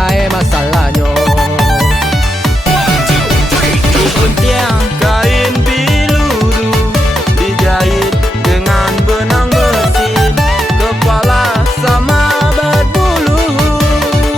apa masalahnya? Untiang kain biluru dijahit dengan benang mesin, kepala sama berbulu,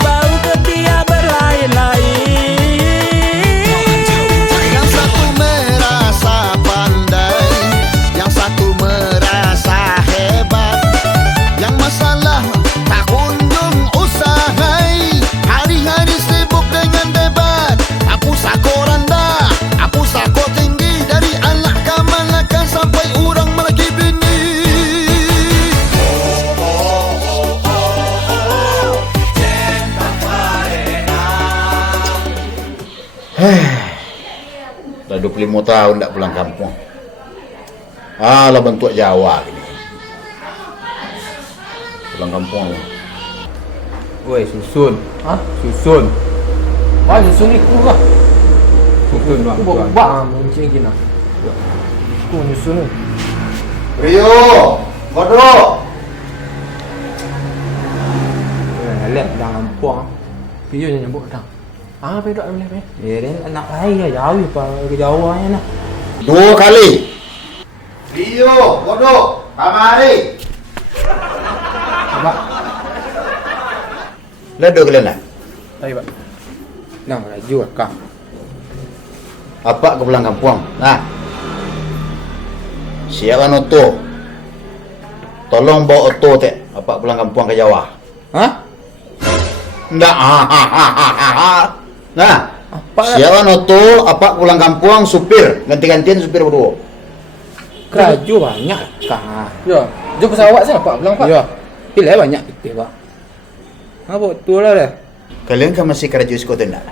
bau ketiak berlain-lain. Yang satu merasa pandai, yang satu merasa hebat, yang masalah tak kunjung usahai, hari-hari sibuk dengan debat. Apu sako rendah, apu sako tinggi, dari anak kamalakan sampai orang melagi bini. Dah 25 tahun tak pulang kampung. Alah bentuk Jawa ni. Pulang kampung. Woi, susun. Ha? Susun. Wah, susun ni ku kah? Susun nak buat. Muncing kena. Ku nyusun ni. Rio, kodok. Lek dah kampung. Piyo je nyambut dah. Ah, pedok boleh pe. Dia anak lain lah jauh pa ke Jawa nya nah. 2 kali. Rio, kodok. Kamari. Apa? Ledok kalian lah. Ayo, Pak. Nang laju akak. Apa ke pulang kampung? Nah. Siapa oto? Tolong bawa oto te. Apa pulang kampung ke Jawa? Hah? Ndak. Nah. Apa? Siapa oto? Apa pulang kampung supir? Ganti-gantian supir berdua. Keraju banyak kah? Ya. Jom pesawat saya Pak pulang Pak. Ya. Pilih banyak kita Pak. Apa tu lah dah. Kalian kan masih kerja sekolah tu enggak?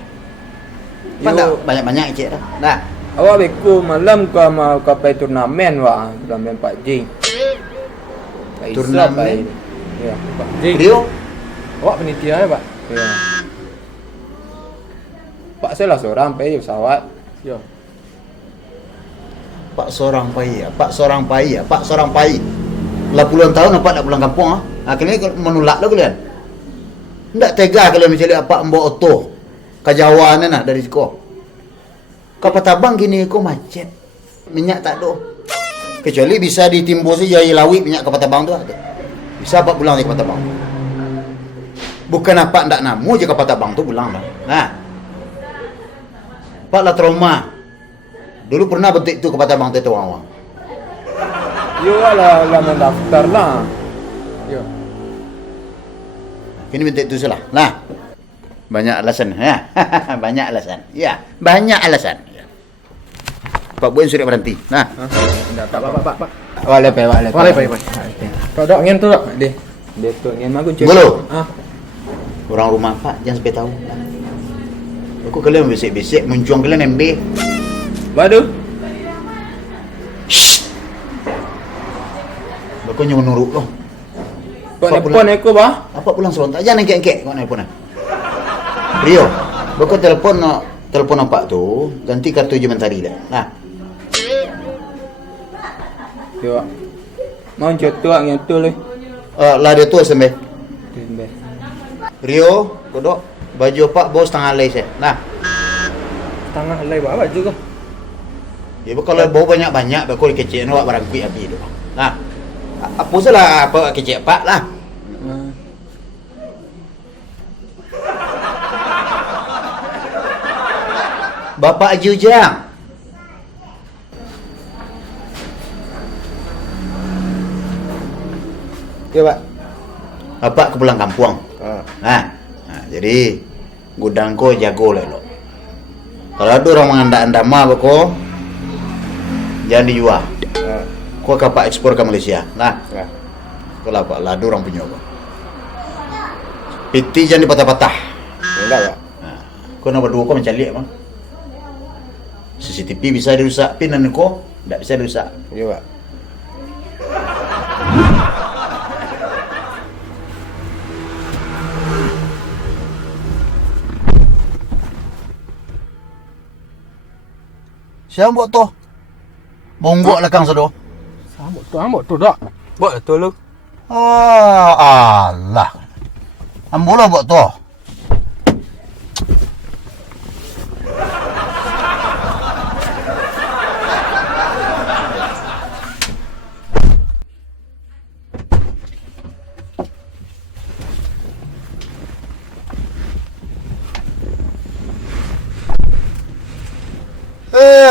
Pada banyak-banyak cik dah. Nah. Awak beku malam kau mau kapai turnamen wah, turnamen Pak Jing. Turnamen? Ya, Pak Jing. Rio, Awak penitia ya, Pak? Ya. Pak saya lah seorang pergi pesawat. Ya. Pak seorang pai. Lah puluhan tahun apa nak pulang kampung ah? Akhirnya menolak dah kalian. Ndak tega kalian mencari apa membawa oto ke Jawa ni nah dari sekolah. Kapal tabang gini kok macet. Minyak tak ada. Kecuali bisa ditimbusi jaya lawi minyak kapal tabang tu ada. Bisa apa pulang dari kapal tabang. Bukan apa ndak namu je kapal tabang tu pulang dah. Nah. Pak lah trauma. Dulu pernah bentuk itu kapal tabang tu orang-orang. Yo lah mendaftar lah. Yo. Ini bentuk itu salah. Nah. Banyak alasan ya. Banyak alasan. Ya, banyak alasan. Ya. Pak Buin sudah berhenti. Nah. Pak. Wale pe. Produk ngin tu tak? Dia tu ngin magu je. Golo. Ah. Orang rumah Pak jangan sampai tahu. Aku kalian bisik-bisik muncung kalian MB. Waduh. Aku nyu menurut loh. Kau nelpon aku bah? Apa pulang serontak? Jangan engkek-engkek kau nelpon. Rio, aku telepon apa tu? Ganti kartu Jementari dah. Nah. Yo. Mau jodoh ngin tu le. Lah dia tu sembe. Rio, kodok baju Pak bos setengah lay saya. Nah. Tengah lay bawa baju kau. Ya kalau bawa banyak-banyak bakul kecil nak barang kuih api tu. Nah. Apa salah apa kecil Pak lah. Bapak Jujang. Ya Pak. Bapak ke pulang kampung. Nah, jadi gudang ko jago lelo. Kalau ada orang menganda-anda mah bako, jangan dijual. Kau kapak ekspor ke Malaysia. Nah, kalau apa? Ladu orang punya apa? Piti jangan dipatah-patah. Enggak Pak. Nah, kau nak berdua kau mencari apa? CCTV bisa dirusak, pinan kau tidak bisa dirusak. Ya Pak. Siapa buat tu? Bonggok lekang sedo. Ambok tu dak. Buat tu lu. Allah. Ambolah buat tu.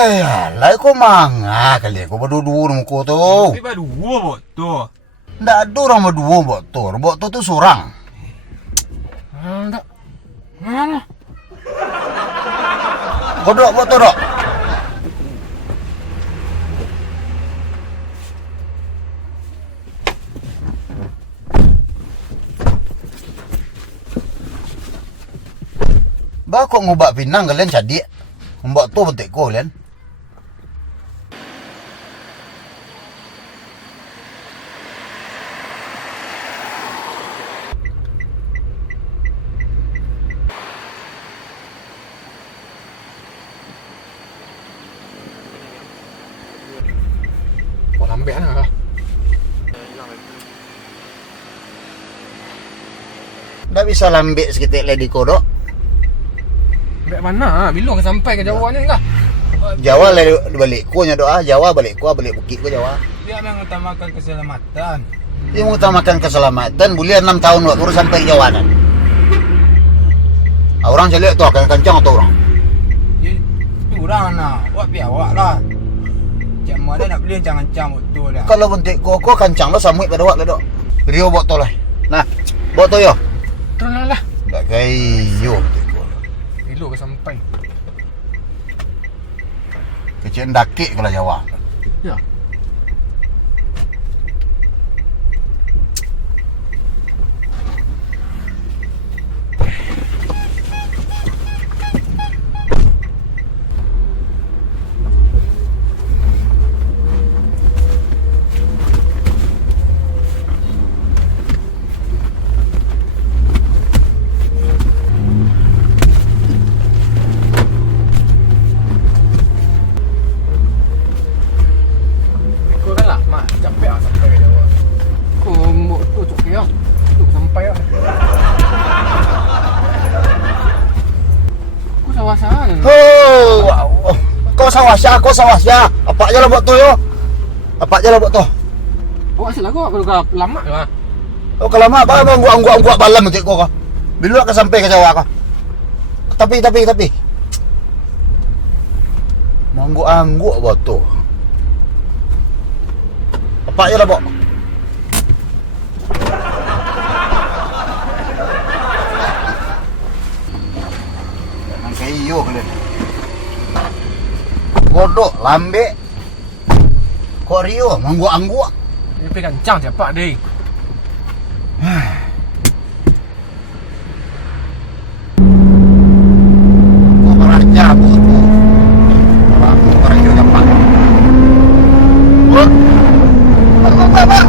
Lah kau mangga kali kau berdua dengan kau tu. Tapi baru dua botol. Ndak ada orang berdua botol tu seorang. Tak. Mana? Kau duduk botol dok. Ba kok ngubak pinang kalian cadik. Mbak tu betik kau kalian. Kau lambat nak. Ndak bisa lambik sekitik lady kau dok. Lambat mana? Bila kau sampai ke Jawa ni kah? Jawa balik ku nya doa, Jawa balik ku balik bukit ku Jawa. Dia mengutamakan keselamatan. Dia mengutamakan keselamatan, bulian 6 tahun baru sampai ke Jawa nan. Orang jadi tu akan kencang atau orang? Tu orang nak. Buat biawak lah. Cik mana nak beli jangan-jangan betul dah. Kalau bentik kau kencang lo samui pada wak dok. Rio botol lah. Nah, botol yo. Tolong lah. Tak kayu. Bila kau sampai? Kecil dakik kalau Jawa. Ya. Kau sawah sia. Apa je lah buat tu yo. Apa je lah buat tu. Awak asal aku baru kau lama lah. Oh kalau mak ba angguk balam betik kau. Bila akan sampai ke Jawa kau? Tapi. Angguk buat tu. Apa je lah buat. Nang kayu kalian. Godok lambe. Kok Rio angguk. Dia pergi kencang cepat deh. Kok raja bos tu. Aku raja cepat. Pak.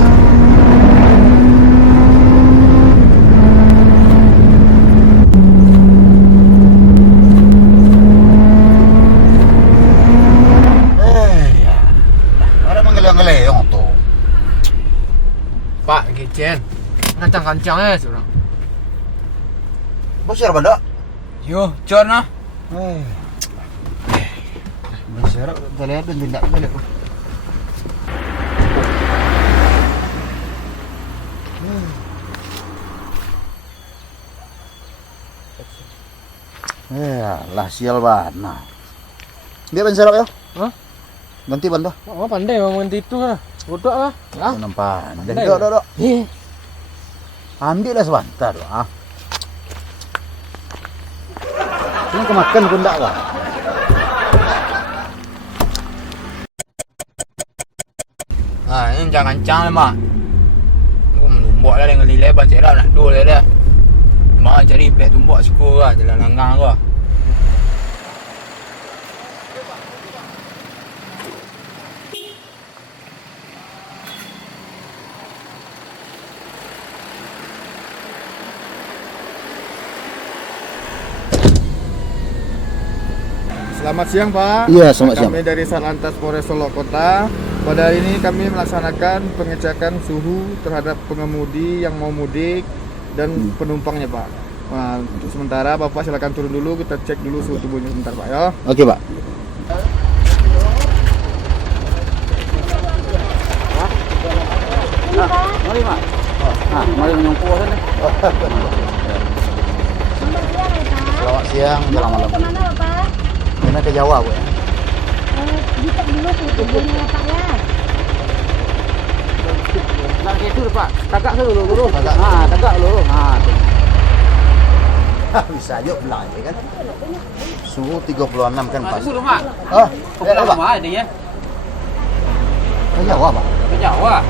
Pak, Gicen. Kancang-kancang seorang. Bos siapa dak? Yo, John lah. Masyarakat kita lihat dan tindak balik. Lah sial bana. Dia ban serap ya? Hah? Ganti ban tu. Oh, pandai memang itu lah. Bodoh lah. Ha? Nampak. Dok. Ambil lah sebentar tu. Ini kemakan pun tak lah. Ini jangan-jangan lah mak. Aku menumbuk lah dengan lilai ban serap nak dua dah. Mak cari impek tumbuk syukur lah jalan langgang aku lah. Selamat siang Pak. Iya, selamat siang. Kami dari Satlantas Polres Solok Kota. Pada hari ini kami melaksanakan pengecekan suhu terhadap pengemudi yang mau mudik dan penumpangnya Pak. Nah, untuk sementara Bapak silakan turun dulu, kita cek dulu suhu tubuhnya sebentar Pak ya. Oke Pak. Mari Pak. Mari menyongkok sana. Selamat siang, selamat malam. Kemana Bapak? Kena ke Jawa Bu ya. tak dulu tubuhnya Pak ya. Nak gitu Pak. Tagak dulu lurus. Tagak. Tagak dulu. Bisa aja belah je kan. Suhu 36 kan pas. Dulu Mak. Oh, Kau Pak. mana dia? Ke Jawa, Pak. Ke Jawa.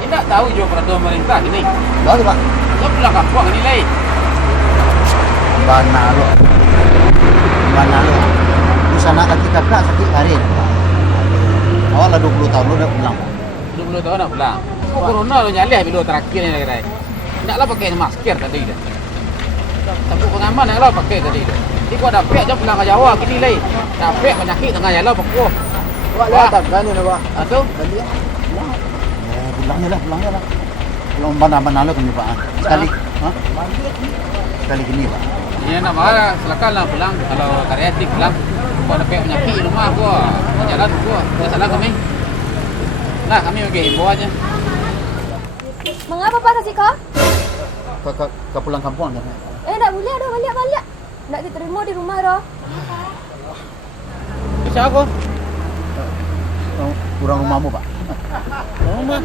Dia tak tahu jo peraturan pemerintah gini. Baru, Pak. Kau pulang kampung ni lain. Bana lu. Di sana kaki kakak sakit karin. Awal lah 20 tahun lu udah pulang. 20 tahun nak pulang. Kau corona lu nyalih bila terakhir ni lagi. Naklah pakai masker tadi dah. Tapi pengaman naklah pakai tadi dah. Ni kau dah pek je pulang ke Jawa gini lain. Dah pek penyakit tengah jalan pokok. Pak lihat tak kan ni Pak. Atau Pulangnya lah. Pulang bana lu kami, Pak. Sekali. Ha? Sekali gini, Pak. ni nak marah silakan lah pulang. Kalau karyatik pulang. Kau ada pek penyakit di rumah kau. Jalan kau. Tak salah kami. Nah, kami bagi himbau aja. Mengapa Pak kasih kau? Ke pulang kampung kan? Tak boleh dah balik. Nak diterima di rumah dah. Bisa aku? Kurang rumahmu, Pak. Rumah.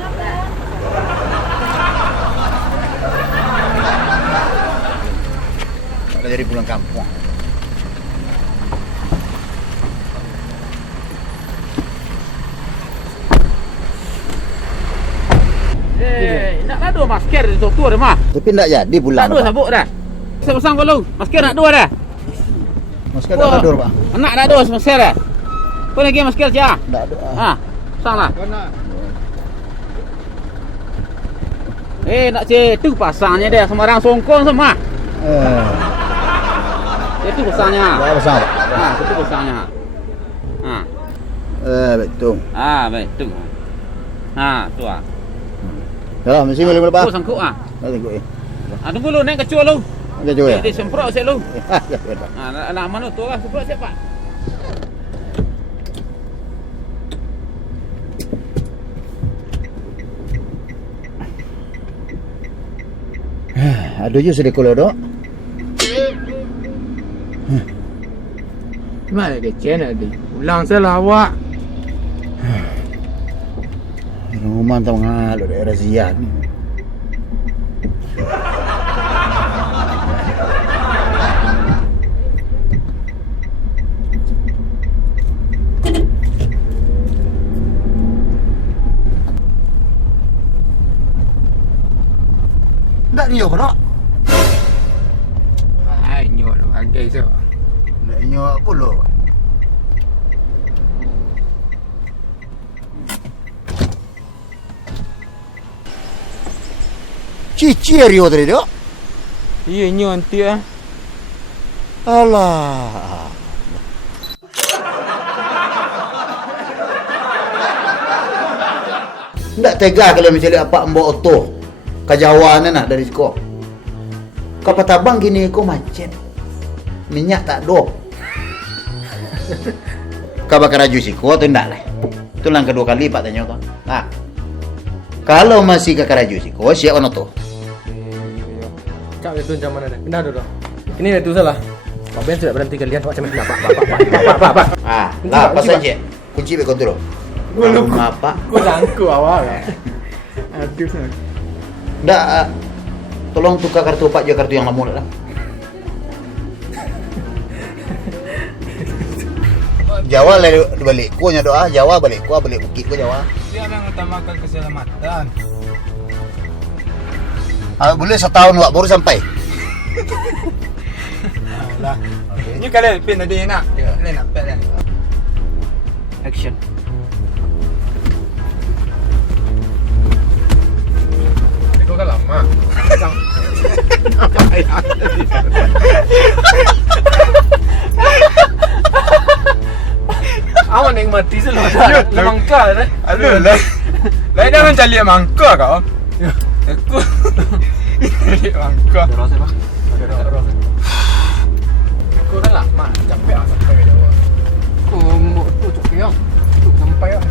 Tak jadi pulang kampung. Nak dua masker di doktor dah mah. Tapi tak jadi pulang. Tak dua sabuk dah. Saya pasang kau lu. Masker nak dua dah. Masker tak ada, Pak. Anak nak dua masker dah. Kau lagi masker cia. Tak ada. Ha, pasanglah. Mana? Nak tu pasangnya dia sembarang songkong semua. Itu pasangnya. Tak besar, Pak. Itu pasangnya. Betul. Betul. Tu ah. Ya, mesti boleh lepas. Tu sangkut ah. Tak tengok Tunggu lu naik kecuali lu. Okey, jom ya. Dia semprot set lu. Ya, Pak. Nak mana tu lah semprot set Pak. Ada je sedekah lo dok. Mana dia channel dia? Ulang salah awak. Rumah tahu ngal lo razia ni. Tak dia kena. Nyo lo hargai so. Nak nyo apa lo? Cici Rio tadi dok. Iya nyo nanti ah. Alah. Tak tega kalau misalnya apa mbok oto. Kajawanan nak dari sekolah. Kau patabang gini kau macet. Minyak tak do. Kau bakar raju siko atau enggak lah. Itu lang kedua kali Pak tanya kau. Nah. Kalau masih kakak raju siko, siap ono to. Cak itu zaman mana? Benar dong. Ini itu salah. Pak Ben sudah berhenti kalian macam mana? Pak. Lah, pas aja. Kunci be kontrol. Gua lupa. Apa? Gua sangku awal. Aduh. Ndak, tolong tukar kartu Pak juga kartu yang lama lah. Jawa lah balik kuanya doa, Jawa balik ku balik bukit ku Jawa. Dia yang utamakan keselamatan. Boleh setahun Wak baru sampai. Lah. Ini kalian pin tadi nak. Ni nak pet kan. Action. Itu kan lama. Awan yang mati selalu. Mangka dah. Aduh lah. Lain dah mencari mangka kau. Aku. Cari mangka. Rasa pak. Ada rasa. Kau kan lama. Capek sampai ke Jawa. Kau mau tu capek yang. Tu sampai ah.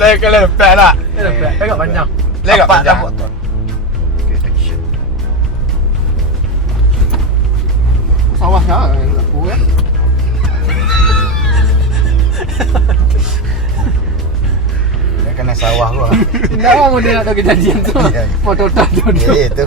Lain kalian pet lah. Lepek panjang. Lain kat panjang. Okay, action. sawah saya aku ya. Ya kena sawah gua. Tidak mau dia ada kejadian tuh. Iya. Foto tadi. Itu.